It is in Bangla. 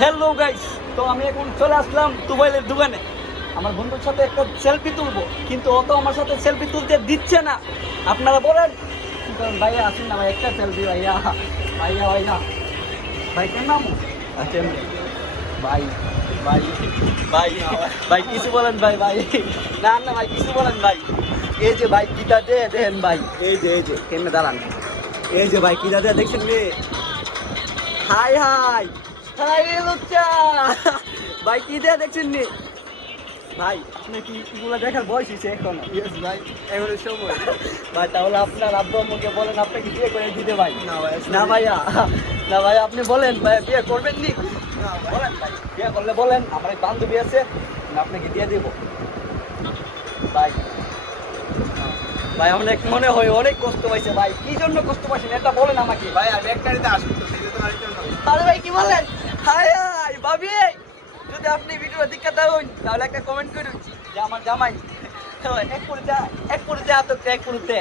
হ্যালো গাইস, তো আমি এখন চলে আসলাম মোবাইলের দোকানে আমার বন্ধুর সাথে একটা সেলফি তুলবো, কিন্তু ও তো আমার সাথে সেলফি তুলতে দিচ্ছে না। আপনারা বলেন ভাইয়া আসুন না ভাই, একটা সেলফি ভাইয়া ভাইয়া ভাইয়া ভাই কেন নাম আছেন ভাই ভাই ভাই ভাই কিছু বলেন ভাই ভাই না না ভাই কিছু বলেন ভাই। এই যে ভাই কিটা দে দেন ভাই, এই যে কেমনে দাঁড়ান, এই যে ভাই কিটা দে দেখছেন রে। হাই হাই হাই রে লুচ্চা ভাই কি দেয়া দেখছেন নি ভাই, আপনার কি এগুলো দেখার বয়স হয়েছে এখনো? ইয়েস ভাই, এবারে সময়। ভাই তাহলে আপনার আব্বু আম্মুকে বলেন আপনাকে বিয়ে করে দিতে ভাই। না ভাই, না ভাইয়া, না ভাই আপনি বলেন ভাই বিয়ে করবেন নি? না ভাই। বলেন ভাই বিয়ে করলে বলেন, আমার এক বান্ধবী আছে আমি আপনাকে দিয়ে দেবো ভাই। ভাই অনেক মনে হয় অনেক কষ্ট পাইছে ভাই, কি জন্য কষ্ট পাইছেন এটা বলেন আমাকে। ভাই আমি এক গাড়িতে আসুন তো, নিজে তো গাড়িতে না। আরে ভাই কি বলেন, হাই হাই ভাবি, যদি আপনি ভিডিও দিকে দেন তাহলে একটা কমেন্ট করুন যে আমার জামাই এক পুরুতে এত এক পুরুতে